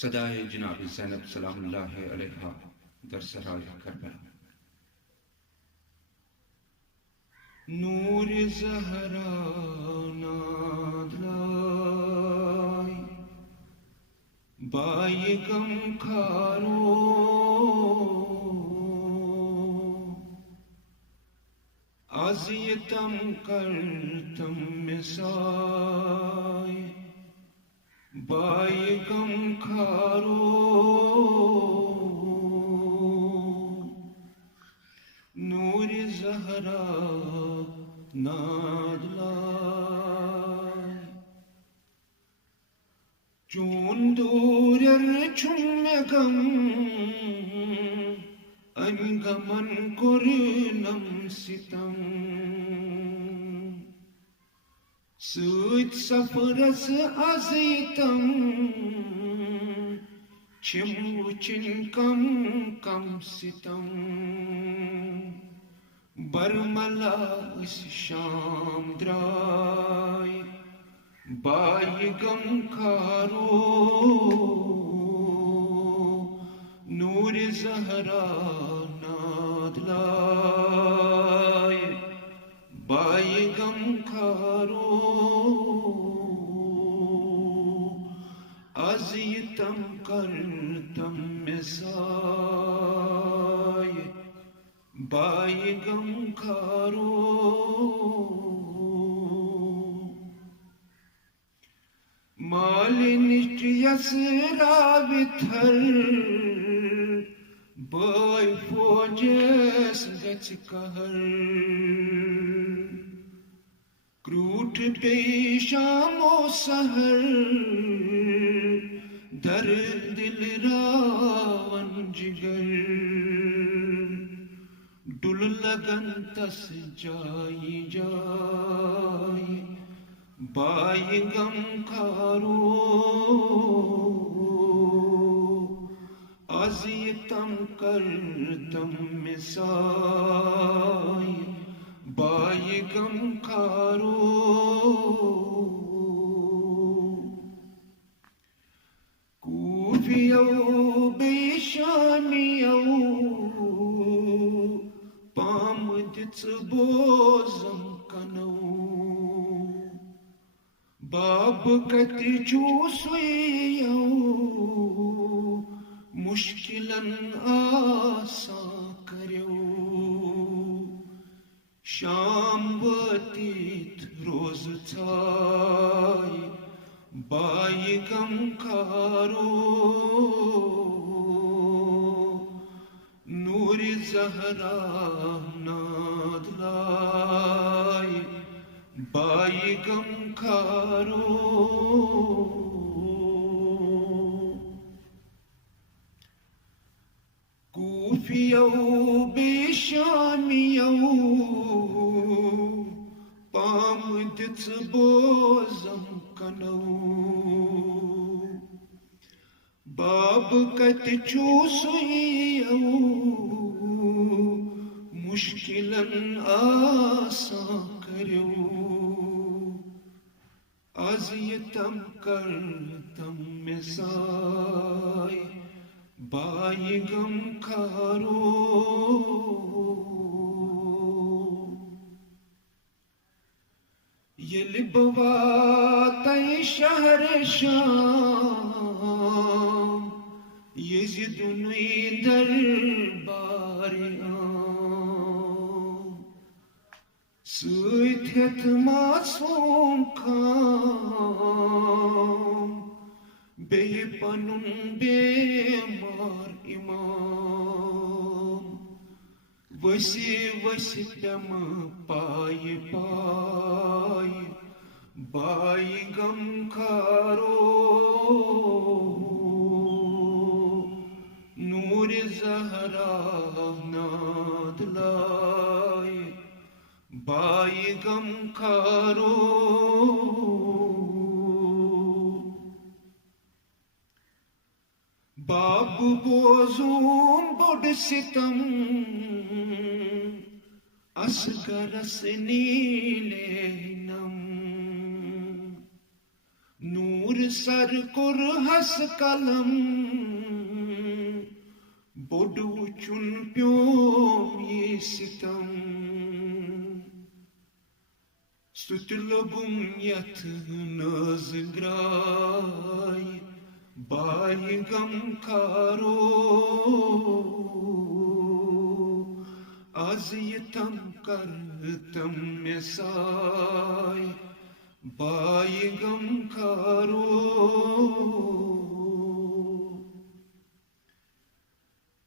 صدائے جناب زینب سلام اللہ علیہا در سرائے کربلا. نور زہرا نادلائی بائی غم کھارو عزیتم کرتم مسائی بائی غم کھارو نور زہرا نادلائی چون دورر چھمگم انگمن کرنم ستم سوچ سفرس ازیتم چھموچن کم کم ستم برملا اس شام درائی بائی غم کھارو نور زہرا نادلائی بائی غم کھارو عزیتم کرتم مسائی بائی غم کھارو مالنچ یسراوتھر بائی فوجس گچ کہر کروٹ پی شام و سحر در دل راون جگر ڈل لگن تس جائی جائی بائی غم کھارو عزیتم کرتم مسائی بائی غم کھارو کوفیو بی شامیو پام دِژ بوزم کنو باب کتہِ چھُو سُیو مشکلن آسان کریو شام وٲتِتھ روز ژھاے بائی غم کھارو نور زہرا نادلائی بائی غم کھارو کوفیو بی شامیو پام دِژ بوزم کنو باب کتہِ چھُو سُیو مشکلن آسان کریو عزیتم کرتم مسائی بائی غم کھارو ییٚلہِ بہٕ واتَے شہر شام یزیدُنٕے دربارِ عام سۭتۍ ہٮ۪تھ معصوٗم خام بیٚیہِ پنُن بیمار اِمام ؤسہِ ؤسہِ پٮ۪مہٕ پایہِ پایہِ بائی غم کھارو نور زہرا نادلائی بائی غم کھارو باب بوزوم بوٚڑ ستم اصغرس نیلے نم نور سر کور ہس کلم بوڑ وچن پیوم یہ ستم ست لبم یتھ ناز گرائی بائی غم کارو آز یہ تم کرتم میں سائی بائی غم کارو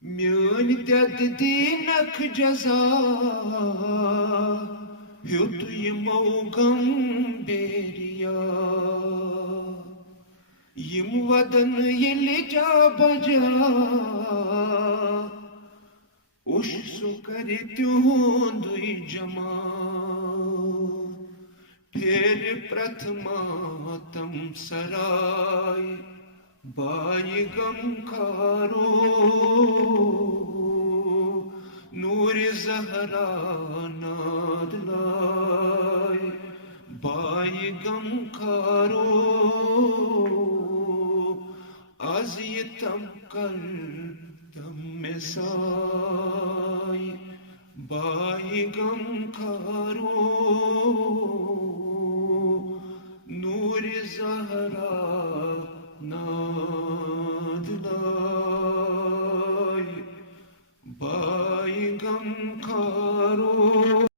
میون دد دینک جزا ہیوت یمو غم بیریا یم ودن یل جا بجا اوش سو کر تہند جمع پھر پرتھما تم سرائی بائی غم کارو نور زہرا ناد لائی بائی غم کارو آز یہ تم کر تم میں سائی بائی غم کارو نور زہرا ناد